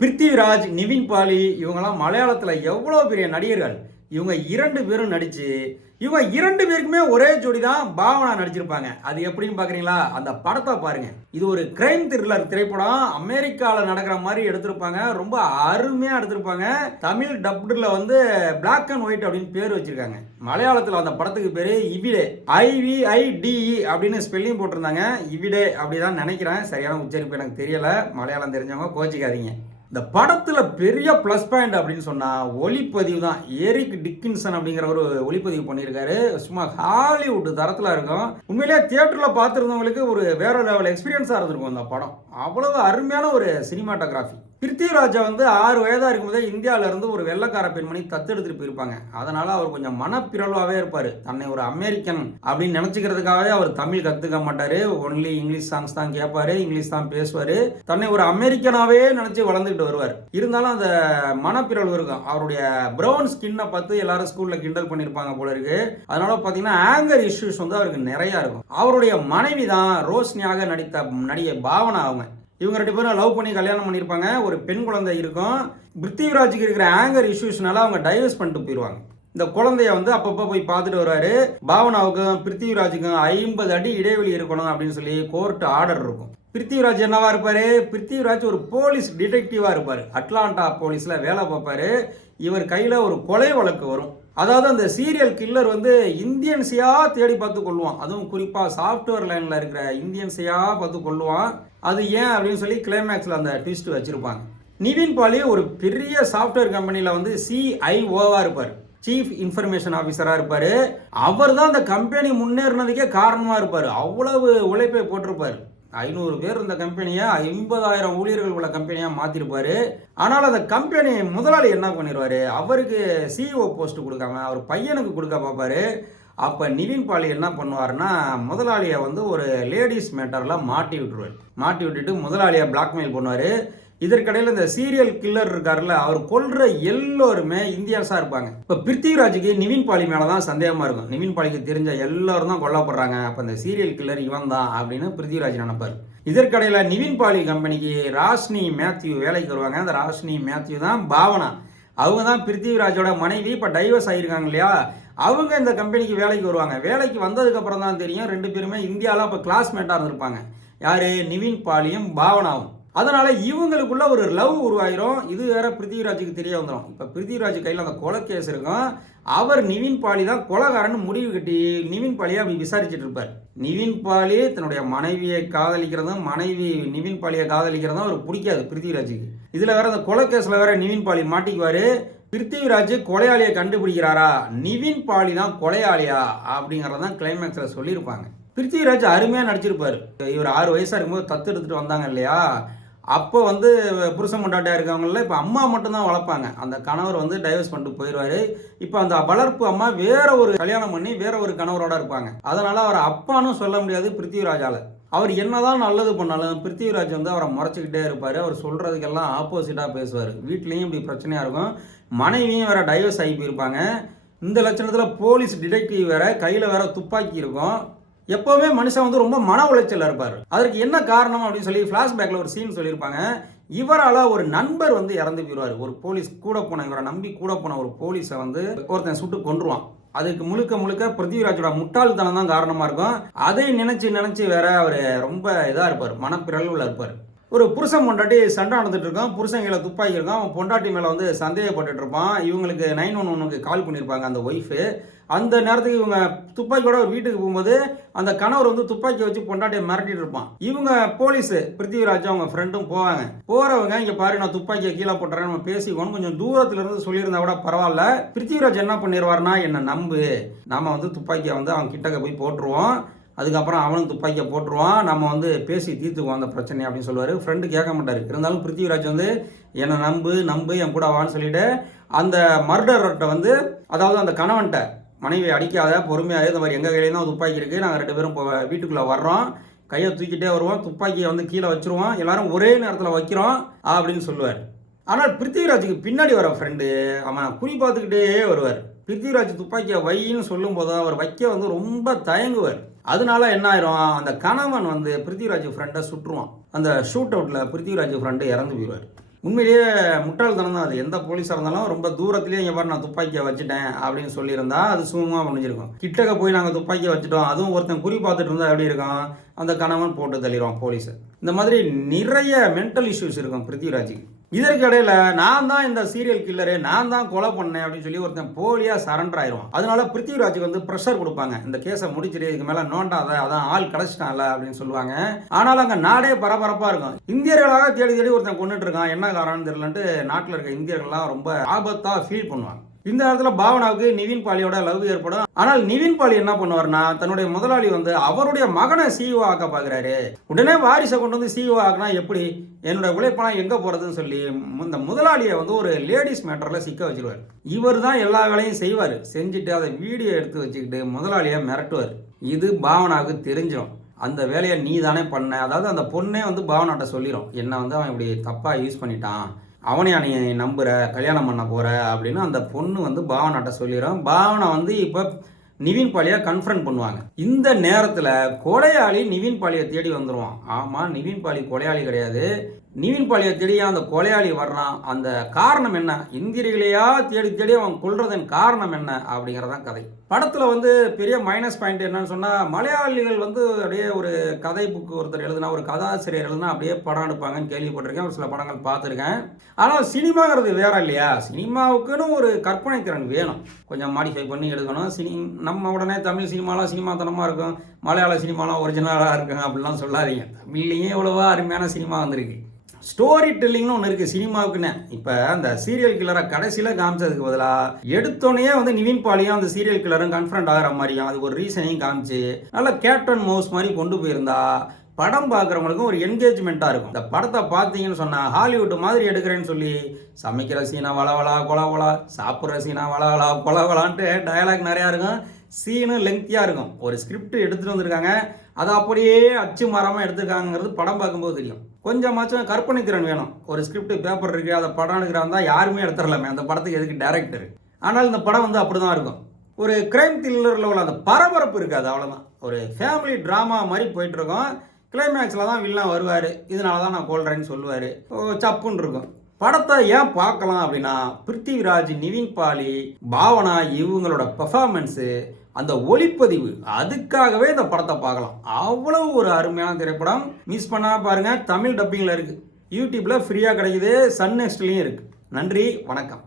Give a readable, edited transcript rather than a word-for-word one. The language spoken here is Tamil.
பிருத்திவிராஜ், நிவின் பாலி இவங்கெல்லாம் மலையாளத்தில் எவ்வளோ பெரிய நடிகர்கள். இவங்க 2 பேரும் நடிச்சு இவங்க 2 பேருக்குமே ஒரே ஜோடி தான் பாவனா நடிச்சிருப்பாங்க. அது எப்படின்னு பார்க்குறீங்களா? அந்த படத்தை பாருங்க. இது ஒரு கிரைம் த்ரில்லர் திரைப்படம். அமெரிக்காவில் நடக்கிற மாதிரி எடுத்திருப்பாங்க. ரொம்ப அருமையாக எடுத்திருப்பாங்க. தமிழ் டப்டில் வந்து பிளாக் அண்ட் ஒயிட் அப்படின்னு பேர் வச்சிருக்காங்க. மலையாளத்தில் அந்த படத்துக்கு பேர் இவிடே, IVIDE அப்படின்னு ஸ்பெல்லிங் போட்டிருந்தாங்க. இவிடே அப்படிதான் நினைக்கிறேன். சரியான உச்சரிப்பு எனக்கு தெரியல. மலையாளம் தெரிஞ்சவங்க கோச்சிக்காதீங்க. இந்த படத்தில் பெரிய ப்ளஸ் பாயிண்ட் அப்படின்னு சொன்னால் ஒளிப்பதிவு தான். எரிக் டிக்கின்சன் அப்படிங்கிற ஒரு ஒளிப்பதிவு பண்ணியிருக்காரு. சும்மா ஹாலிவுட் தரத்தில் இருக்கும். உண்மையிலேயே தியேட்டரில் பார்த்துருந்தவங்களுக்கு ஒரு வேற லெவல் எக்ஸ்பீரியன்ஸாக இருந்திருக்கும் இந்த படம். அவ்வளவு அருமையான ஒரு சினிமாட்டோகிராஃபி. பிருத்திவிராஜை வந்து 6 வயதாக இருக்கும்போதே இந்தியாவிலேருந்து ஒரு வெள்ளைக்கார பெண்மணி தத்தெடுத்துட்டு போயிருப்பாங்க. அதனால அவர் கொஞ்சம் மனப்பிறழ்வாகவே இருப்பார். தன்னை ஒரு அமெரிக்கன் அப்படின்னு நினச்சிக்கிறதுக்காகவே அவர் தமிழ் கற்றுக்க மாட்டார். ஒன்லி இங்கிலீஷ் சாங்ஸ் தான் கேட்பாரு, இங்கிலீஷ் தான் பேசுவார். தன்னை ஒரு அமெரிக்கனாகவே நினச்சி வளர்ந்துக்கிட்டு வருவார். இருந்தாலும் அந்த மனப்பிறழ்வு இருக்கும். அவருடைய ப்ரௌன் ஸ்கின்னை பார்த்து எல்லாரும் ஸ்கூலில் கிண்டல் பண்ணியிருப்பாங்க போல இருக்கு. அதனால பார்த்தீங்கன்னா ஆங்கர் இஷ்யூஸ் வந்து அவருக்கு நிறையா இருக்கும். அவருடைய மனைவி தான் ரோஷினியாக நடித்த நடிகை பாவனா. இவங்க 2 பேரும் லவ் பண்ணி கல்யாணம் பண்ணியிருப்பாங்க. ஒரு பெண் குழந்தை இருக்கும். பிருத்திவிராஜுக்கு இருக்கிற ஆங்கர் இஷ்யூஸ்னால அவங்க டைவர்ஸ் பண்ணிட்டு போயிடுவாங்க. இந்த குழந்தைய வந்து அப்பப்போ போய் பார்த்துட்டு வருவாரு. பாவனாவுக்கும் பிருத்திவிராஜுக்கும் 50 அடி இடைவெளி இருக்கணும் அப்படின்னு சொல்லி கோர்ட் ஆர்டர் இருக்கும். பிருத்திவிராஜ் என்னவா இருப்பாரு? பிருத்திவிராஜ் ஒரு போலீஸ் டிடெக்டிவா இருப்பாரு. அட்லாண்டா போலீஸ்ல வேலை பார்ப்பாரு. இவர் கையில ஒரு கொலை வழக்கு வரும். அதாவது அந்த சீரியல் கில்லர் வந்து இந்தியன்ஸையா தேடி பார்த்து கொள்ளுவான். அதுவும் குறிப்பாக சாஃப்ட்வேர் லைனில் இருக்கிற இந்தியன்ஸையா பார்த்து கொள்ளுவான். அது ஏன் அப்படின்னு சொல்லி கிளைமேக்ஸில் அந்த ட்விஸ்ட் வச்சுருப்பாங்க. நிவின் பாலி ஒரு பெரிய சாஃப்ட்வேர் கம்பெனியில் வந்து CIOவாக இருப்பார். சீஃப் இன்ஃபர்மேஷன் ஆஃபீஸராக இருப்பார். அவர் தான் அந்த கம்பெனி முன்னேறினதுக்கே காரணமாக இருப்பார். அவ்வளவு உழைப்பை போட்டிருப்பார். 500 பேர் இந்த கம்பெனியை 50,000 ஊழியர்கள் உள்ள கம்பெனியாக மாற்றிருப்பாரு. ஆனால் அந்த கம்பெனி முதலாளி என்ன பண்ணிடுவார்? அவருக்கு CEO போஸ்ட் கொடுக்காம அவர் பையனுக்கு கொடுக்க பார்ப்பாரு. அப்போ நிவின் பாலி என்ன பண்ணுவார்னா முதலாளியை வந்து ஒரு லேடிஸ் மேட்டரில் மாட்டி விட்டுருவார். மாட்டி விட்டுட்டு முதலாளியை பிளாக்மெயில் பண்ணுவார். இதற்கிடையில் இந்த சீரியல் கில்லர் இருக்காருல்ல, அவர் கொல்ற எல்லோருமே இந்தியன்ஸாக இருப்பாங்க. இப்போ பிருத்திவிராஜுக்கு நிவின் பாலி மேலே தான் சந்தேகமாக இருக்கும். நிவின் பாலிக்கு தெரிஞ்ச எல்லாரும் தான் கொல்லப்படுறாங்க. அப்போ இந்த சீரியல் கில்லர் இவன் தான் அப்படின்னு பிருத்திவிராஜ் நினைப்பார். இதற்கிடையில் நிவின் பாலி கம்பெனிக்கு ராஷ்னி மேத்யூ வேலைக்கு வருவாங்க. அந்த ராஷ்னி மேத்யூ தான் பாவனா. அவங்க தான் பிருத்திவிராஜோட மனைவி. இப்போ டைவர்ஸ் ஆகியிருக்காங்க இல்லையா, அவங்க இந்த கம்பெனிக்கு வேலைக்கு வருவாங்க. வேலைக்கு வந்ததுக்கப்புறம் தான் தெரியும் 2 பேருமே இந்தியாவில் இப்போ கிளாஸ்மேட்டாக இருந்திருப்பாங்க. யார்? நிவின் பாலியும் பாவனாவும். அதனால இவங்களுக்குள்ள ஒரு லவ் உருவாயிரும். இது வேற பிருத்திவிராஜுக்கு தெரிய வந்துடும். இப்போ பிருத்திவிராஜ் கையில் அந்த கொலை கேஸ் இருக்கும். அவர் நிவின் பாலி தான் கொலைகாரன்னு முடிவு கட்டி நிவின் பாலியை அப்படி விசாரிச்சுட்டு இருப்பார். நிவின் பாலி தன்னுடைய மனைவியை காதலிக்கிறதும் மனைவி நிவின் பாலியை காதலிக்கிறதும் அவருக்கு பிடிக்காது பிருத்திவிராஜுக்கு. இதில் வேற அந்த கொலை கேஸில் வேற நிவின் பாலி மாட்டிக்குவார். பிருத்திவிராஜ் கொலையாளியை கண்டுபிடிக்கிறாரா, நிவின் பாலி தான் கொலையாளியா அப்படிங்கிறதான் கிளைமேக்ஸில் சொல்லியிருப்பாங்க. பிருத்திவிராஜ் அருமையாக நடிச்சிருப்பார். இவர் 6 வயசாக இருக்கும்போது தத்து எடுத்துகிட்டு வந்தாங்க இல்லையா, அப்போ வந்து புருஷன் முண்டாட்டியாக இருக்கவங்கள இப்போ அம்மா மட்டும்தான் வளர்ப்பாங்க. அந்த கணவர் வந்து டைவர்ஸ் பண்ணிட்டு போயிடுவார். இப்போ அந்த வளர்ப்பு அம்மா வேற ஒரு கல்யாணம் பண்ணி வேற ஒரு கணவரோட இருப்பாங்க. அதனால் அவர் அப்பான்னு சொல்ல முடியாது பிருத்திவிராஜால். அவர் என்னதான் நல்லது பண்ணாலும் பிருத்திவிராஜ் வந்து அவரை முறைச்சிக்கிட்டே இருப்பார். அவர் சொல்கிறதுக்கெல்லாம் ஆப்போசிட்டாக பேசுவார். வீட்லேயும் இப்படி பிரச்சனையாக இருக்கும். மனைவியும் வேற டைவர்ஸ் ஆகி போயிருப்பாங்க. இந்த லட்சணத்தில் போலீஸ் டிடெக்டிவ் வேற, கையில் வேற துப்பாக்கி இருக்கும். எப்போவுமே மனுஷன் வந்து ரொம்ப மன உளைச்சல் இருப்பார். அதற்கு என்ன காரணம் அப்படின்னு சொல்லி ஃப்ளாஷ்பேக்கில் ஒரு சீன் சொல்லியிருப்பாங்க. இவரால் ஒரு நண்பர் வந்து இறந்து போயிடுவார். ஒரு போலீஸ் கூட போன, இவரை நம்பி கூட போன ஒரு போலீஸை வந்து ஒருத்தன் சுட்டு கொன்றுவான். அதுக்கு முழுக்க பிருத்திவிராஜோட முட்டாள்தனம் தான் காரணமாக இருக்கும். அதை நினச்சி வேற அவர் ரொம்ப இதாக இருப்பார், மனப்பிறழ்வில் இருப்பார். ஒரு புருஷன் பொண்டாட்டி சண்டை நடந்துட்டு இருக்கோம். புருஷன் கையில் துப்பாக்கி இருக்கும். அவன் பொண்டாட்டி மேலே வந்து சந்தேகப்பட்டு இருப்பான். இவங்களுக்கு 911க்கு கால் பண்ணியிருப்பாங்க அந்த ஒய்ஃபு. அந்த நேரத்துக்கு இவங்க துப்பாக்கியோட வீட்டுக்கு போகும்போது அந்த கணவர் வந்து துப்பாக்கி வச்சு பொண்டாட்டியை மிரட்டிட்டு இருப்பான். இவங்க போலீஸு பிருத்திவிராஜ் அவங்க ஃப்ரெண்டும் போவாங்க. போகிறவங்க இங்கே பாரு நான் துப்பாக்கியை கீழே போட்டுறேன், நம்ம பேசிக்கோன்னு கொஞ்சம் தூரத்துல இருந்து சொல்லியிருந்தா கூட பரவாயில்ல. பிருத்திவிராஜ் என்ன பண்ணிடுவார்னா, என்னை நம்பு, நம்ம வந்து துப்பாக்கியை வந்து அவன் கிட்டக்க போய் போட்டுருவோம், அதுக்கப்புறம் அவனும் துப்பாக்கியை போட்டுருவான், நம்ம வந்து பேசி தீர்த்துக்குவோம் அந்த பிரச்சனை அப்படின்னு சொல்லுவார். ஃப்ரெண்டு கேட்க மாட்டார். இருந்தாலும் பிருத்திவிராஜ் வந்து என்னை நம்பு என் கூட வான்னு சொல்லிட்டு அந்த மர்டர்கிட்ட வந்து, அதாவது அந்த கணவன்கிட்ட மனைவி அடிக்காத, பொறுமையாக, இந்த மாதிரி எங்கள் கையிலேயும் தான் துப்பாக்கி இருக்குது, நாங்கள் 2 பேரும் வீட்டுக்குள்ளே வர்றோம், கையை தூக்கிட்டே வருவோம், துப்பாக்கியை வந்து கீழே வச்சுருவோம், எல்லாரும் ஒரே நேரத்தில் வைக்கிறோம் அப்படின்னு சொல்லுவார். ஆனால் பிருத்திவிராஜுக்கு பின்னாடி வர ஃப்ரெண்டு அவன் குறி பார்த்துக்கிட்டே வருவார். பிருத்திவிராஜ் துப்பாக்கியை வைன்னு சொல்லும் போது அவர் வைக்க வந்து ரொம்ப தயங்குவார். அதனால என்ன ஆயிரும், அந்த கணவன் வந்து பிருத்திவிராஜ் ஃப்ரெண்டை சுட்டுருவான். அந்த ஷூட் அவுட்டில் பிருத்திவிராஜ் ஃப்ரெண்டு இறந்து போயிடுவார். உண்மையிலேயே முட்டாள்தனம் தான் அது. எந்த போலீஸாக இருந்தாலும் ரொம்ப தூரத்துலேயே இங்கே பாரு நான் துப்பாக்கியை வச்சுட்டேன் அப்படின்னு சொல்லியிருந்தா அது சுமூகமாக முடிஞ்சிருக்கும். கிட்டக்க போய் நாங்கள் துப்பாக்கியை வச்சுட்டோம், அதுவும் ஒருத்தன் குறி பார்த்துட்டு இருந்தால் எப்படி இருக்கும், அந்த கணவன் போட்டு தள்ளிடுவான் போலீஸை. இந்த மாதிரி நிறைய மென்டல் இஷ்யூஸ் இருக்கும் பிருத்திவிராஜுக்கு. இதற்கு இடையில நான் தான் இந்த சீரியல் கில்லரு, நான் தான் கொலை பண்ணேன் அப்படின்னு சொல்லி ஒருத்தன் போலியா சரண்டர் ஆயிடுவான். அதனால பிருத்திவிராஜுக்கு வந்து ப்ரெஷர் கொடுப்பாங்க, இந்த கேஸை முடிச்சிட்டு இதுக்கு மேல நோண்டாத, அதான் ஆள் கிடைச்சிட்டான்ல அப்படின்னு சொல்லுவாங்க. ஆனாலும் அங்க நாடே பரபரப்பா இருக்கும். இந்தியர்களாக தேடி தேடி ஒருத்தன் கொண்டுட்டு இருக்கான், என்ன காரணம்னு தெரியலன்ட்டு நாட்டில் இருக்க இந்தியர்கள்லாம் ரொம்ப ஆபத்தா ஃபீல் பண்ணுவாங்க. இந்த நேரத்தில் பாவனாவுக்கு நிவின் பாலியோட லவ் ஏற்படும். ஆனால் நிவின் பாலி என்ன பண்ணுவார்னா, தன்னுடைய முதலாளி வந்து அவருடைய மகனை சிஇஓ ஆக்க பார்க்குறாரு. உடனே வாரிசை கொண்டு வந்து சிஇஓ ஆக்கினா எப்படி, என்னோட உழைப்பெல்லாம் எங்கே போகிறதுன்னு சொல்லி இந்த முதலாளியை வந்து ஒரு லேடிஸ் மேட்டரில் சிக்க வச்சிருவார். இவர் தான் எல்லா வேலையும் செய்வார். செஞ்சுட்டு அதை வீடியோ எடுத்து வச்சுக்கிட்டு முதலாளியை மிரட்டுவார். இது பாவனாவுக்கு தெரிஞ்சிடும். அந்த வேலையை நீ தானே பண்ண, அதாவது அந்த பொண்ணே வந்து பாவனாட்ட சொல்லிடும், என்னை வந்து அவன் இப்படி தப்பாக யூஸ் பண்ணிட்டான், அவனையா நீ நம்புற, கல்யாணம் பண்ண போற அப்படின்னு அந்த பொண்ணு வந்து பாவனாட்ட சொல்லிடும். பாவனை வந்து இப்போ நிவின் பாலியை கன்ஃபரண்ட் பண்ணுவாங்க. இந்த நேரத்தில் கொலையாளி நிவின் பாலியை தேடி வந்துடுவான். ஆமாம், நிவின் பாலி கொலையாளி கிடையாது. நிவின் பாலியை தேடி அந்த கொலையாளி வர்றான். அந்த காரணம் என்ன, இந்தியர்களையா தேடி தேடி அவன் கொல்றதன் காரணம் என்ன அப்படிங்கிறதான் கதை. படத்தில் வந்து பெரிய மைனஸ் பாயிண்ட் என்னன்னு சொன்னால், மலையாளிகள் வந்து அப்படியே ஒரு கதை புக்கு ஒருத்தர் எழுதுனா, ஒரு கதாசிரியர் எழுதுனா அப்படியே படம் எடுப்பாங்கன்னு கேள்விப்பட்டிருக்கேன், ஒரு சில படங்கள் பார்த்துருக்கேன். ஆனால் சினிமாங்கிறது வேற இல்லையா, சினிமாவுக்குன்னு ஒரு கற்பனை திறன் வேணும், கொஞ்சம் மாடிஃபை பண்ணி எடுக்கணும். நம்ம உடனே தமிழ் சினிமாலாம் சினிமாத்தனமாக இருக்கும், மலையாள சினிமாலாம் ஒரிஜினலாக இருக்குங்க அப்படிலாம் சொல்லாதீங்க. தமிழ்லேயே இவ்வளவா அருமையான சினிமா வந்திருக்கு. ஸ்டோரி டெல்லிங்னு ஒன்று இருக்குது சினிமாவுக்குன்னு. இப்போ அந்த சீரியல் கில்லரை கடைசியில் காமிச்சதுக்கு பதிலாக எடுத்தோடனே வந்து நிவின் பாலியும் அந்த சீரியல் கில்லரும் கன்ஃபரண்ட் ஆகிற மாதிரியும் அதுக்கு ஒரு ரீசனையும் காமிச்சு நல்லா கேப்டன் மவுஸ் மாதிரி கொண்டு போயிருந்தா படம் பார்க்குறவங்களுக்கும் ஒரு என்கேஜ்மெண்ட்டாக இருக்கும். இந்த படத்தை பார்த்தீங்கன்னு சொன்னால் ஹாலிவுட் மாதிரி எடுக்கிறேன்னு சொல்லி சமைக்கிற சீனா வளவலா கொலவலா, சாப்பிட்ற சீனா வளவலா கொலவலான்ட்டு டயலாக் நிறையா இருக்கும், சீனு லெங்க்தியாக இருக்கும். ஒரு ஸ்கிரிப்ட் எடுத்துகிட்டு வந்திருக்காங்க, அதை அப்படியே அச்சு மாறாமல் எடுத்துருக்காங்கிறது படம் பார்க்கும்போது தெரியும். கொஞ்சமாச்சும் கற்பனை திறன் வேணும். ஒரு ஸ்கிரிப்ட் பேப்பர் இருக்குது, அதை படம் எடுக்கிறாந்தா யாருமே எடுத்துடலாமே, அந்த படத்துக்கு எதுக்கு டைரக்டர். ஆனால் இந்த படம் வந்து அப்படி தான் இருக்கும். ஒரு கிரைம் த்ரில்லரில் உள்ள அந்த பரபரப்பு இருக்காது, அவ்வளோதான். ஒரு ஃபேமிலி ட்ராமா மாதிரி போயிட்டுருக்கோம். கிளைமேக்ஸில் தான் வில்லன் வருவார், இதனால தான் நான் கொல்றேன்னு சொல்லுவார், சப்புன்னு இருக்கும். படத்தை ஏன் பார்க்கலாம் அப்படின்னா, பிருத்திவிராஜ், நிவின் பாலி, பாவனா இவங்களோட பெர்ஃபார்மன்ஸு, அந்த ஒளிப்பதிவு, அதுக்காகவே இந்த படத்தை பார்க்கலாம். அவ்வளவு ஒரு அருமையான திரைப்படம். மிஸ் பண்ணாமல் பாருங்கள். தமிழ் டப்பிங்கில் இருக்குது, யூடியூப்பில் ஃப்ரீயாக கிடைக்குது, சன் நெக்ஸ்ட்லேயும் இருக்குது. நன்றி, வணக்கம்.